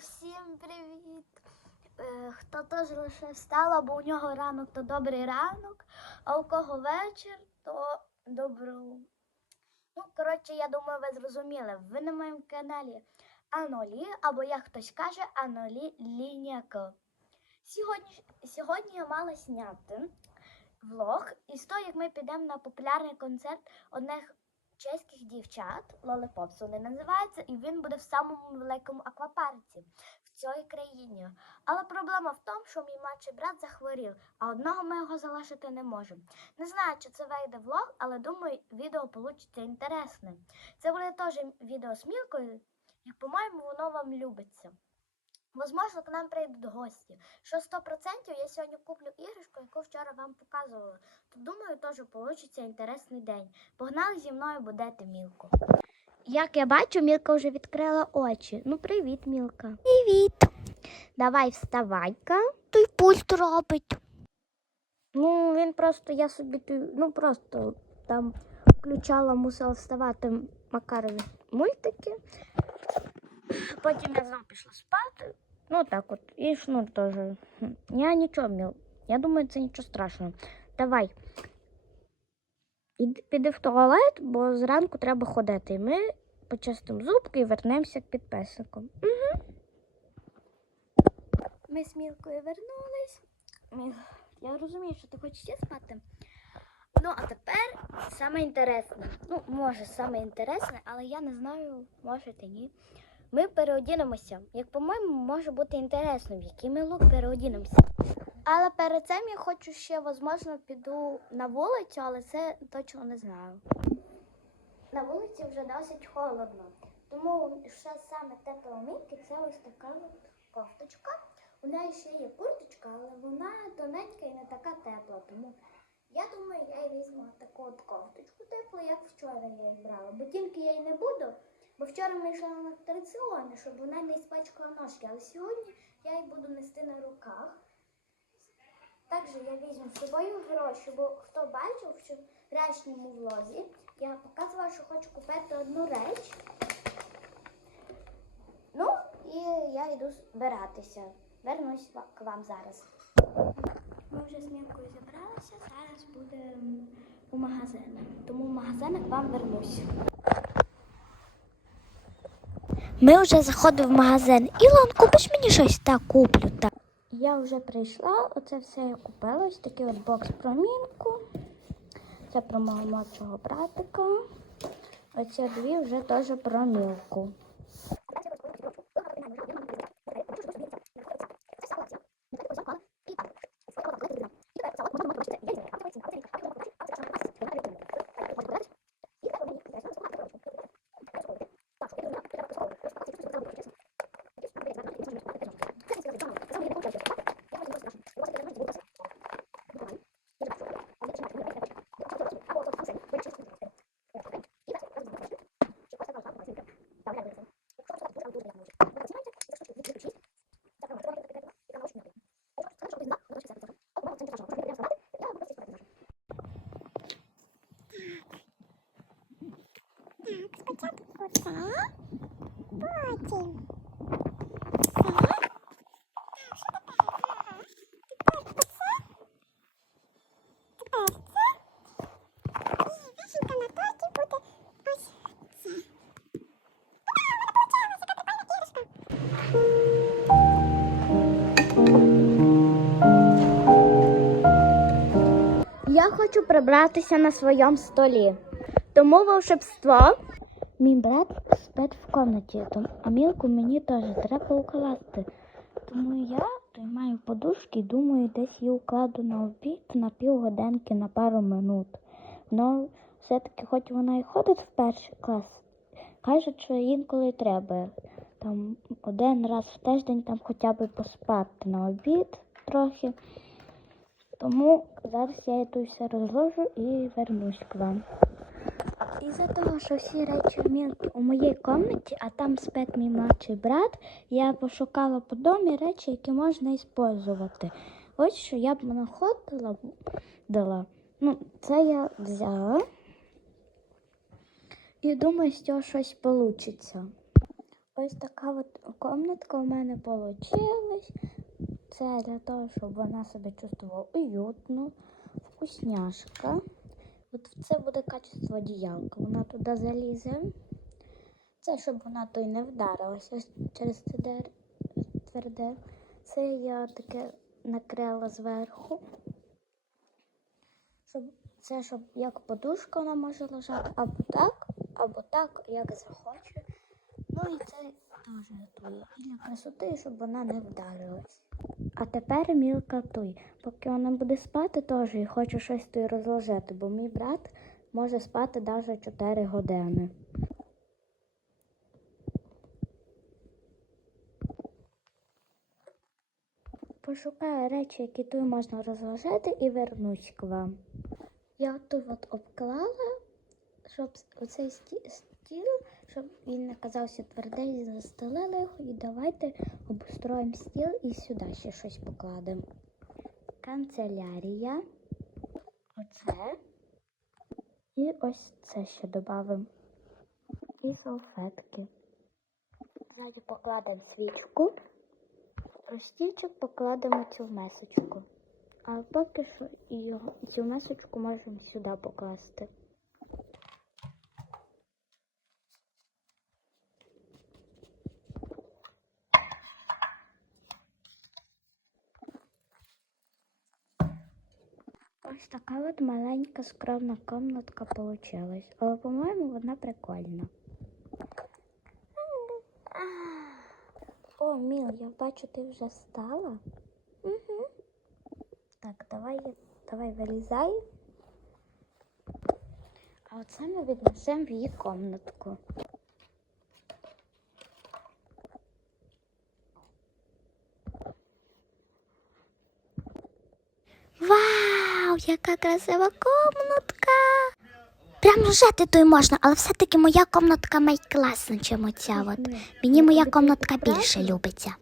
всім привіт! Е, Хто теж лише встала, бо у нього ранок, то добрий ранок, а у кого вечір, то добру. Ну, коротше, я думаю, ви зрозуміли. Ви на моєму каналі Анолі, або як хтось каже, Анолі Ліняк. Сьогодні, сьогодні я мала зняти влог із того, як ми підемо на популярний концерт одних чеських дівчат, Лолипопс вони називаються, і він буде в самому великому аквапарці в цій країні. Але проблема в тому, що мій младший брат захворів, а одного ми його залишити не можемо. Не знаю, чи це вийде влог, але думаю, відео вийде інтересне. Це буде теж відео з Мілкою, як по-моєму, воно вам любиться. Возможно, к нам прийдуть гості. Що 100% я сьогодні куплю іграшку, яку вчора вам показувала. То думаю, теж вийде інтересний день. Погнали зі мною будете Мілку. Як я бачу, Мілка вже відкрила очі. Ну, привіт, Мілка. Привіт. Давай вставай-ка. Той пульт робить. Ну, він просто, я собі, ну просто там включала, мусила вставати Макарові мультики. Потім я знову пішла спати. Ну так от. І шнур теж. Я нічого, Міл. Я думаю, це нічого страшного. Давай. Іди- Піди в туалет, бо зранку треба ходити. І ми почистимо зубки і вернемося к підписникам. Угу. Ми з Мілкою вернулись. Я розумію, що ти хочеш ще спати. Ну, а тепер саме інтересне. Ну, може, саме інтересне, але я не знаю, може ти ні. Ми переодінемося. Як по-моєму, може бути інтересно, в який ми лук переодінемося. Але перед цим я хочу ще, можливо, піду на вулицю, але це точно не знаю. На вулиці вже досить холодно. Тому що саме тепле у це ось така кофточка. У неї ще є курточка, але вона тоненька і не така тепла. Тому я думаю, я їй візьму таку от кофточку теплу, як вчора я її брала. Бо тільки я її не буду, бо вчора ми йшли на атракціони, щоб вона не іспачкала ножки. Але сьогодні я її буду нести на руках. Також я візьму з собою гроші, бо хто бачив в вчорашньому влозі, я показувала, що хочу купити одну реч. Ну, і я йду збиратися. Вернусь к вам зараз. Ми вже з Мілкою зібралися, зараз будемо у магазинах. Тому в магазинах вам вернусь. Ми вже заходимо в магазин. Ілон, купиш мені щось? Так, куплю. Так. Я вже прийшла, оце все я купила. Ось такий от бокс про мінку. Це про мого молодшого братика. Оці дві вже теж про мілку. Спочатку це, потім це. А що тепер? Ага. Тепер це. Тепер це. І вишенка на торті буде ось це. Ура, в мене получилось, яка прикольна іграшка. Я хочу прибратися на своєму столі. Тому волшебство. Мій брат спить в кімнаті, а мілку мені теж треба укласти. Тому я тримаю подушки і думаю, десь її укладу на обід на півгодинки, на пару минут. Ну, все-таки, хоч вона і ходить в перший клас, кажуть, що інколи треба. Там один раз в тиждень там хоча б поспати на обід трохи. Тому зараз я тут все розложу і вернусь к вам. Із-за того, що всі речі у моїй кімнаті, а там спить мій младший брат, я пошукала по домі речі, які можна використовувати. Ось що я б знаходила дала. Ну, це я взяла. І думаю, з цього щось вийде. Ось така от комнатка у мене вийшла. Це для того, щоб вона себе чувствувала уютно, вкусняшка. От це буде качество одіялка. Вона туди залізе. Це щоб вона то не вдарилася через це тверде. Це я таке накрила зверху. Щоб це щоб як подушка вона може лежати, або так, або так, як захоче. Ну і це теж тує. І для красоти, щоб вона не вдарилась. А тепер мілка туй. Поки вона буде спати, теж і хочу щось туй розложити, бо мій брат може спати навіть 4 години. Пошукаю речі, які тут можна розложити, і вернусь к вам. Я тут от обклала, щоб оцей сті- стіл, щоб він не казався твердий, застелили його. І давайте обустроїмо стіл і сюди ще щось покладемо. Канцелярія. Оце. І ось це ще додамо. І салфетки. Ззаді покладемо свічку. Стільчик покладемо цю месочку. А поки що цю месочку можемо сюди покласти. Ось така от маленька скромна комнатка получилась. Але, по-моєму, вона прикольна. О, Міл, я бачу, ти вже встала. Угу. Так, давай, давай вилізай. А оце ми віднесемо в її комнатку. Вау, яка красива комнатка! Прям жити тут можна, але все-таки моя комнатка майкласна, чим оця от. Мені моя комнатка більше любиться.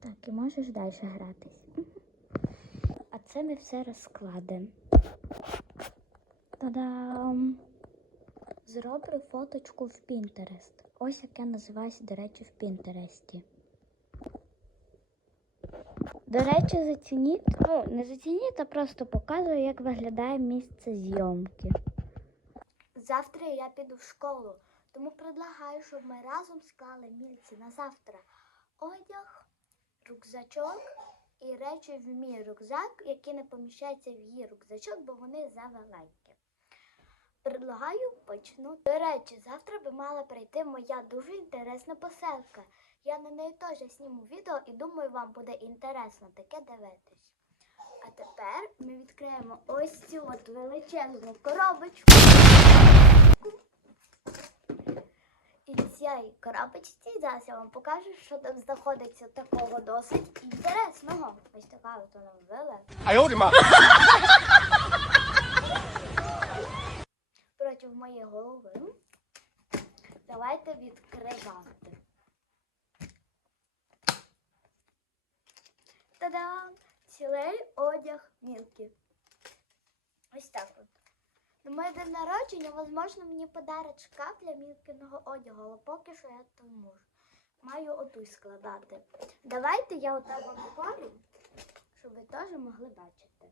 Так, і можеш далі гратись. А це ми все розкладемо. Та-дам! Зроблю фоточку в Pinterest. Ось як я називаюся, до речі, в Пінтересті. До речі, зацініть, ну, не зацініть, а просто показую, як виглядає місце зйомки. Завтра я піду в школу, тому предлагаю, щоб ми разом склали мільці на завтра одяг, рюкзачок і речі в мій рюкзак, які не поміщаються в її рюкзачок, бо вони завеликі. Предлагаю почну. До речі, завтра би мала прийти моя дуже інтересна поселка. Я на неї теж сніму відео і думаю, вам буде інтересно таке дивитись. А тепер ми відкриємо ось цю от величезну коробочку. І цієї цій коробочці зараз я вам покажу, що там знаходиться такого досить інтересного. Ось така от вона велика. Протягом моєї голови. Давайте відкривати. Та-дам! Цілий одяг мілки. Ось так от. На моє день народження, можливо, мені подарять шкаф для мілкиного одягу, але поки що я то можу. Маю оту складати. Давайте я отак вам покажу, щоб ви теж могли бачити.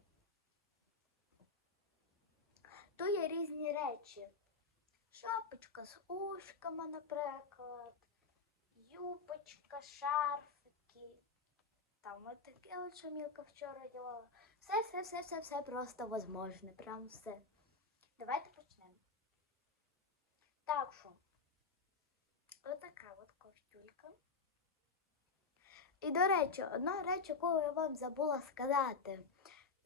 Тут є різні речі. Шапочка з ушками, наприклад, юбочка, шарфики. Там от таке от що Мілка вчора робила. Все, все, все, все, все просто возможне. Прям все. Давайте почнемо. Так що, отака от ковтюлька. І, до речі, одна реч, яку я вам забула сказати.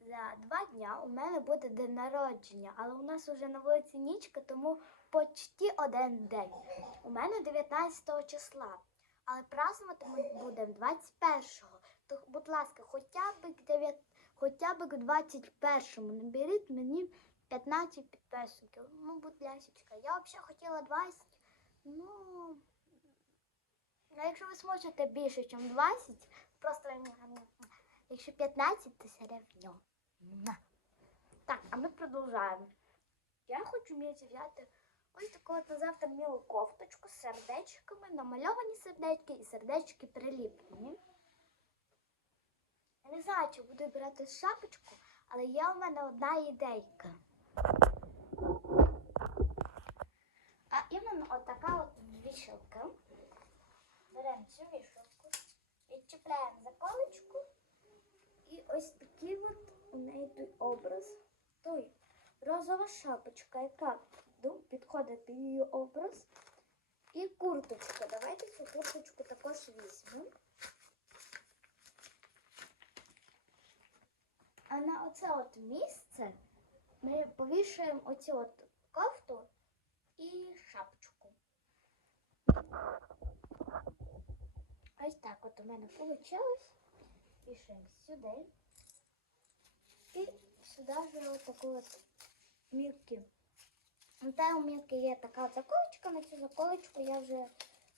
За два дня у мене буде день народження, але у нас вже на вулиці нічка, тому почти один день. У мене 19 числа, але празднувати ми будемо 21-го. Будь ласка, хоча б к 9, хоча б к 21-му наберіть мені 15 підписників. Ну, будь ласочка, я взагалі хотіла 20. Ну, ну, якщо ви зможете більше, ніж 20, просто якщо 15, то все рівно. Так, а ми продовжаємо. Я хочу вміти взяти Ось таку от на завтра мілу кофточку з сердечками, намальовані сердечки і сердечки приліплені. Не знаю, чи буду брати шапочку, але є у мене одна ідейка. А іменно отака от вішалка. Беремо цю вішалку, відчіпляємо заколочку. І ось такий от у неї той образ. Той розова шапочка, яка ну, підходить під її образ. І курточка. Давайте цю курточку також візьмемо. А на оце от місце ми повішаємо оцю от кофту і шапочку. Ось так от у мене вийшло. Вішаємо сюди. І сюди вже от таку от мілки. Ну, Та у мілки є така заколочка, на цю заколочку я вже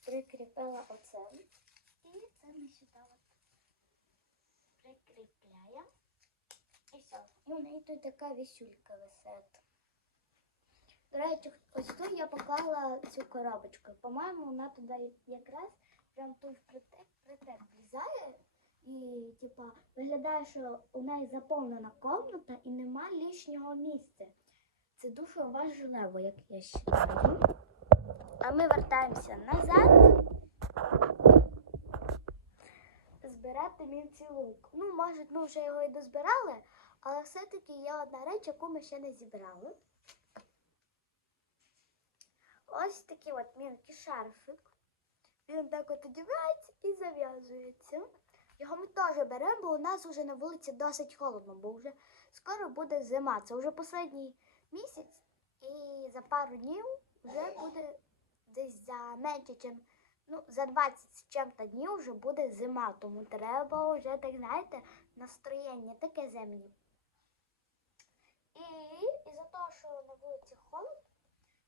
прикріпила оце. І це ми сюди от прикріпляємо. І. У неї тут така вісюлька висить. До речі, ось тут я поклала цю коробочку. По-моєму, вона туди якраз прям тут впритик притик влізає. І, типа, виглядає, що у неї заповнена комната і нема лишнього місця. Це дуже важливо, як я вважаю. А ми вертаємося назад. Збирати мій лук. Ну, може, ми вже його і дозбирали, але все-таки є одна реч, яку ми ще не зібрали. Ось такий от мілкий шарфик. Він так от одягається і зав'язується. Його ми теж беремо, бо у нас вже на вулиці досить холодно, бо вже скоро буде зима. Це вже останній місяць, і за пару днів вже буде десь за менше, чим ну, за 20 з чим-то днів вже буде зима. Тому треба вже, так знаєте, настроєння таке зимнє. І із-за того, що на вулиці холодно,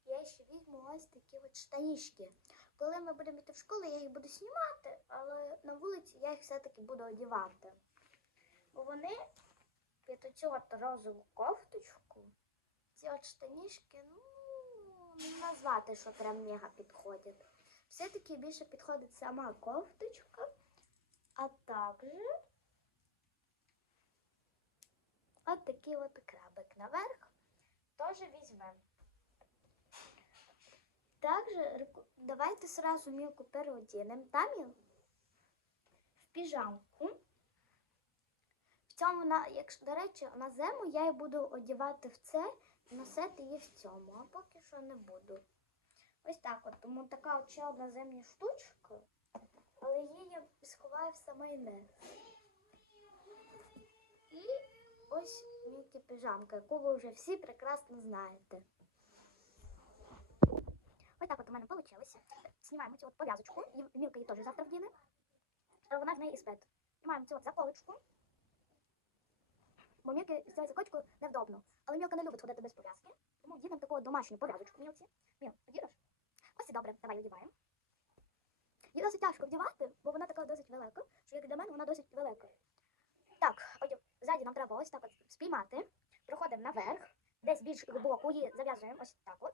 я ще візьму ось такі от штанішки. Коли ми будемо йти в школу, я їх буду знімати, але на вулиці я їх все-таки буду одягати. Бо вони під оцю от розову кофточку, ці от штанішки, ну, не назвати, що прям мега підходять. Все-таки більше підходить сама кофточка, а також от такий от крабик наверх теж візьмемо. Также давайте сразу Милку переоденем. Да, Мил? В піжамку. В цьому, якщо, до речі, на зиму я її буду одягати в це і носити її в цьому, а поки що не буду. Ось так от. Тому така ще одна зимня штучка, але її я сховаю в самий низ. І ось Мілки піжамка, яку ви вже всі прекрасно знаєте. Ось так от у мене вийшло. Знімаємо цю от пов'язочку. Мілка її теж завтра вдіне. Вона в неї і спить. Знімаємо цю от заколочку. Бо Мілки з цією заколочкою невдобно. Але Мілка не любить ходити без пов'язки. Тому вдінемо таку домашню пов'язочку Мілці. Міл, поділиш? Ось і добре, давай одіваємо. Її досить тяжко вдівати, бо вона така досить велика, що як для мене вона досить велика. Так, одяг. Ззаді нам треба ось так от спіймати. Проходимо наверх. Десь більш глибоко її зав'язуємо ось так от.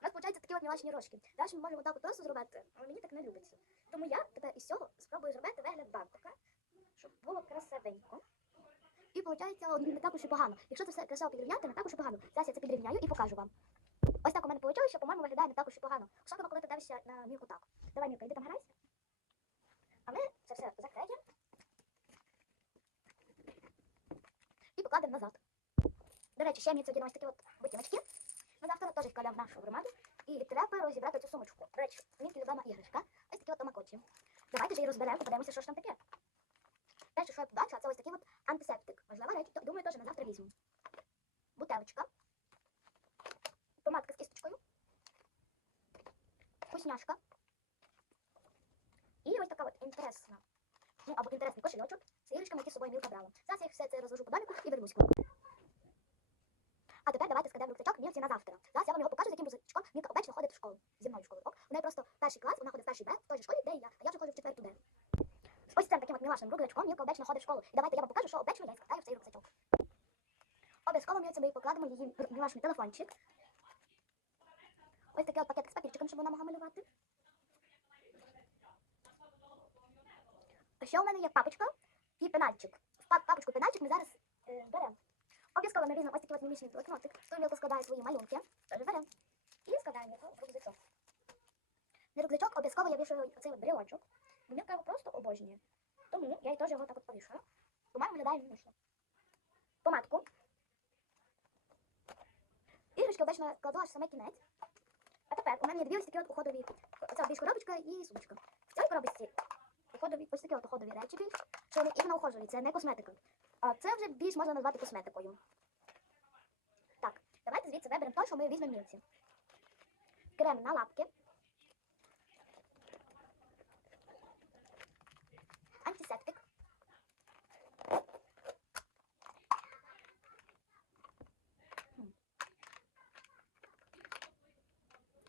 У нас виходить такі от мілашні рожки. Далі ми можемо так от просто зробити, але мені так не любиться. Тому я тепер із цього спробую зробити вигляд бантика, щоб було красивенько. І виходить не також і погано. Якщо це все красиво підрівняти, не також і погано. Зараз я це підрівняю і покажу вам. Ось так у мене вийшло, що, по-моєму, виглядає не також і погано. Особливо, коли ти дивишся на мілку так. Давай, Мілка, йди там грайся. А ми це все закриємо. Покладемо назад. До речі, ще мені сьогодні ось такі от ботиночки. Ми завтра теж вкладемо в нашу громаду. І треба розібрати цю сумочку. До речі, мені любима іграшка. Ось такі от тамакочі. Давайте ж її розберемо, подивимося, що ж там таке. Перше, що я побачила, це ось такий от антисептик. Важлива реч, то- думаю, теж на завтра візьму. Бутелочка. Помадка з кісточкою. Вкусняшка. І ось така от інтересна. Ну, або інтересний кошельочок з іграшками, які з собою мілка брала. Зараз я їх все це розложу по доміку і вернусь. А тепер давайте складемо рюкзачок Мілці на завтра. Зараз я вам його покажу, з яким рюкзачком Мілка обично ходить в школу. Зі мною в школу. Ок? Неї просто перший клас, вона ходить в перший Б, в той же школі, де і я. А я вже ходжу в четверту Д. Ось цим таким от мілашним рюкзачком Мілка обично ходить в школу. І давайте я вам покажу, що обично я складаю в цей рюкзачок. Обов'язково Мілці ми покладемо її мілашний телефончик. ось такий от пакетик з папірчиком, щоб вона могла малювати. Ще у мене є папочка і пенальчик. В папочку пенальчик ми зараз е, беремо. Обов'язково ми візьмемо ось такий от мімічний блокнотик. В той складає свої малюнки. Теж беремо. І складаємо його в рюкзачок. На рюкзачок обов'язково я вішаю оцей от брелочок. Мілка його просто обожнює. Тому я і теж його так от повішаю. Бо мене виглядає мімішно. Помадку. Іграшки обично кладу аж в самий кінець. А тепер у мене є дві ось такі от уходові. Оця більш коробочка і сумочка. В цій коробочці уходові, ось такі от уходові речі більш. Що вони іменно ухожові, це не косметика. А це вже більш можна назвати косметикою. Так, давайте звідси виберемо те, що ми візьмемо мілці. Крем на лапки. Антисептик.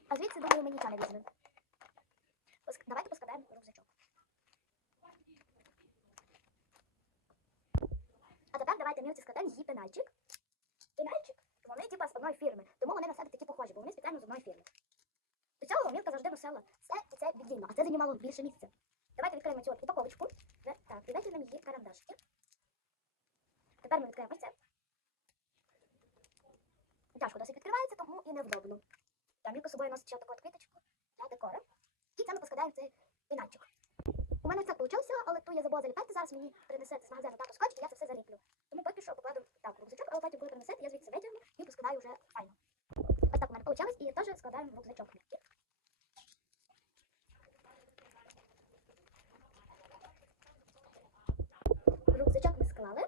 А звідси, думаю, ми нічого не візьмемо. Давайте поскладаємо рюкзачок. А тепер давайте мілці складаємо її пенальчик. Пенальчик, вони типа з одної фірми, тому вони на себе такі похожі, бо вони спеціально з одної фірми. До цього мілка завжди носила все і це віддільно, а це займало більше місця. Давайте відкриємо цю упаковочку. Так, і витягнемо її карандашики. Тепер ми відкриємо це. Тяжко досить відкривається, тому і невдобно. Та мілка з собою носить ще таку квіточку для декора. І це ми поскладаємо цей пінальчик. У мене це вийшло, але ту я забула заліпати. Зараз мені принесе з магазину тато скотч, і я це все заліплю. Тому поки що покладу так в рюкзачок, але потім, коли принесете, я звідси витягну і поскладаю вже файно. Ось так у мене вийшло, в рюкзачок мілки. Рюкзачок ми склали.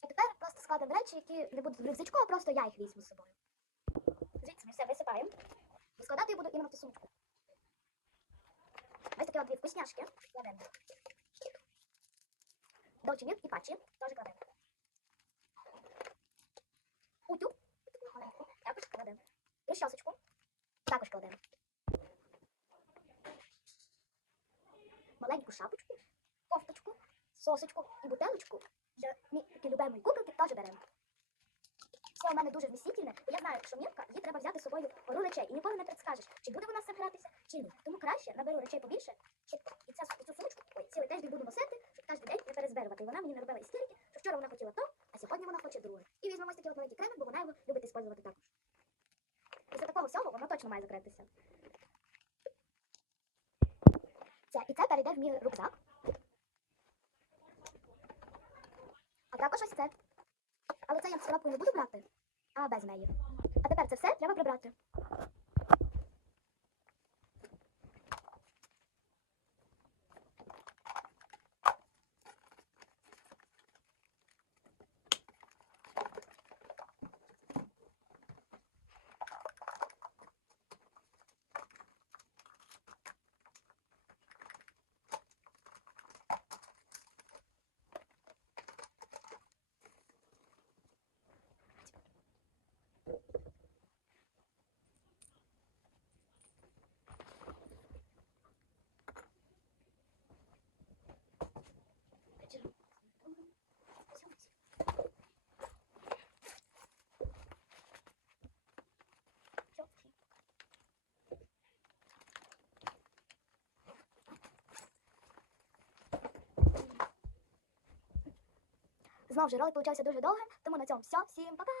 А тепер просто складемо речі, які не будуть в рюкзачку, а просто я їх візьму з собою. Звідси ми все висипаємо. Складати я буду іменно в ту сумочку. Ось такі от дві вкусняшки. Кладемо. Dolce Milk і патчі. Теж кладемо. Утюг. Також кладемо. Розчосочку. Кладемо. Маленьку шапочку, кофточку, сосочку і бутелочку для любимої куколки теж беремо. Це у мене дуже вмістительне, бо я знаю, що мілка, їй треба взяти з собою пару речей. І ніколи не предскажеш, чи буде вона цим гратися, чи ні. Тому краще наберу речей побільше, щоб і ця цю сумочку цілий тиждень буду носити, щоб кожен день не перезбирувати. І вона мені не робила істерики, що вчора вона хотіла то, а сьогодні вона хоче друге. І візьмемо ось такі от маленькі креми, бо вона його любить використовувати також. Після такого всього воно точно має закритися. Це, і це перейде в мій рюкзак. А також ось це. Але це я з коробкою не буду брати, а без неї. А тепер це все треба прибрати. Знову ж ролик получався дуже довгим, тому на цьому все. Всім па-па!